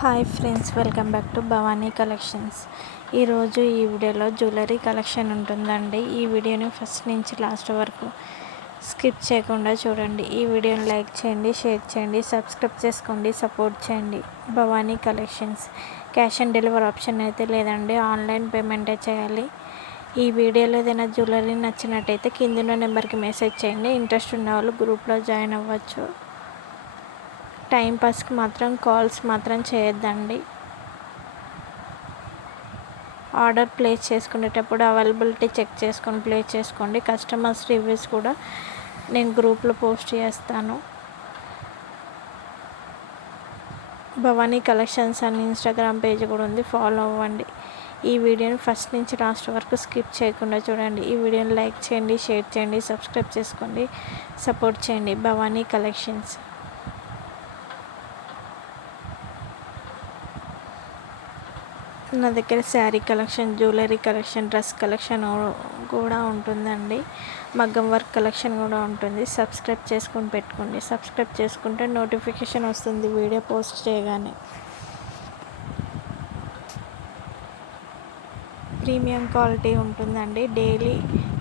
Hi friends, welcome back to Bhavani collections. ఈరోజు ఈ వీడియోలో జ్యువెలరీ కలెక్షన్ ఉంటుందండి. ఈ వీడియోని ఫస్ట్ నుంచి లాస్ట్ వరకు స్కిప్ చేయకుండా చూడండి. ఈ వీడియోని లైక్ చేయండి, షేర్ చేయండి, సబ్స్క్రైబ్ చేసుకోండి, సపోర్ట్ చేయండి. Bhavani collections. Cash on delivery option అయితే లేదండి, ఆన్లైన్ పేమెంటే చేయాలి. ఈ వీడియోలో ఏదైనా జ్యువెలరీ నచ్చినట్టయితే కింద నెంబర్కి మెసేజ్ చేయండి. ఇంట్రెస్ట్ ఉన్న వాళ్ళు గ్రూప్లో జాయిన్ అవ్వచ్చు. టైంపాస్కి మాత్రం కాల్స్ మాత్రం చేయొద్దండి. ఆర్డర్ ప్లేస్ చేసుకునేటప్పుడు అవైలబిలిటీ చెక్ చేసుకొని ప్లేస్ చేసుకోండి. కస్టమర్స్ రివ్యూస్ కూడా నేను గ్రూప్లో పోస్ట్ చేస్తాను. భవానీ కలెక్షన్స్ అని ఇన్స్టాగ్రామ్ పేజ్ కూడా ఉంది, ఫాలో అవ్వండి. ఈ వీడియోని ఫస్ట్ నుంచి లాస్ట్ వరకు స్కిప్ చేయకుండా చూడండి. ఈ వీడియోని లైక్ చేయండి, షేర్ చేయండి, సబ్స్క్రైబ్ చేసుకోండి, సపోర్ట్ చేయండి. భవానీ కలెక్షన్స్. నా దగ్గర sari collection, jewellery collection, dress collection కూడా ఉంటుందండి. మగ్గం వర్క్ కలెక్షన్ కూడా ఉంటుంది. సబ్స్క్రైబ్ చేసుకొని పెట్టుకోండి. సబ్స్క్రైబ్ చేసుకుంటే నోటిఫికేషన్ వస్తుంది వీడియో పోస్ట్ చేయగానే. ప్రీమియం క్వాలిటీ ఉంటుందండి. డైలీ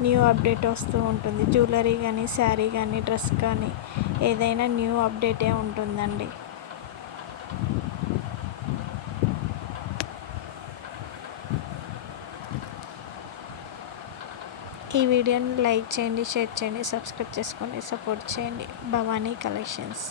న్యూ అప్డేట్ వస్తూ ఉంటుంది. జ్యువెలరీ కానీ, శారీ కానీ, డ్రెస్ కానీ ఏదైనా న్యూ అప్డేటే ఉంటుందండి. ఈ వీడియోని లైక్ చేయండి, షేర్ చేయండి, సబ్స్క్రైబ్ చేసుకోండి, సపోర్ట్ చేయండి. భవానీ కలెక్షన్స్.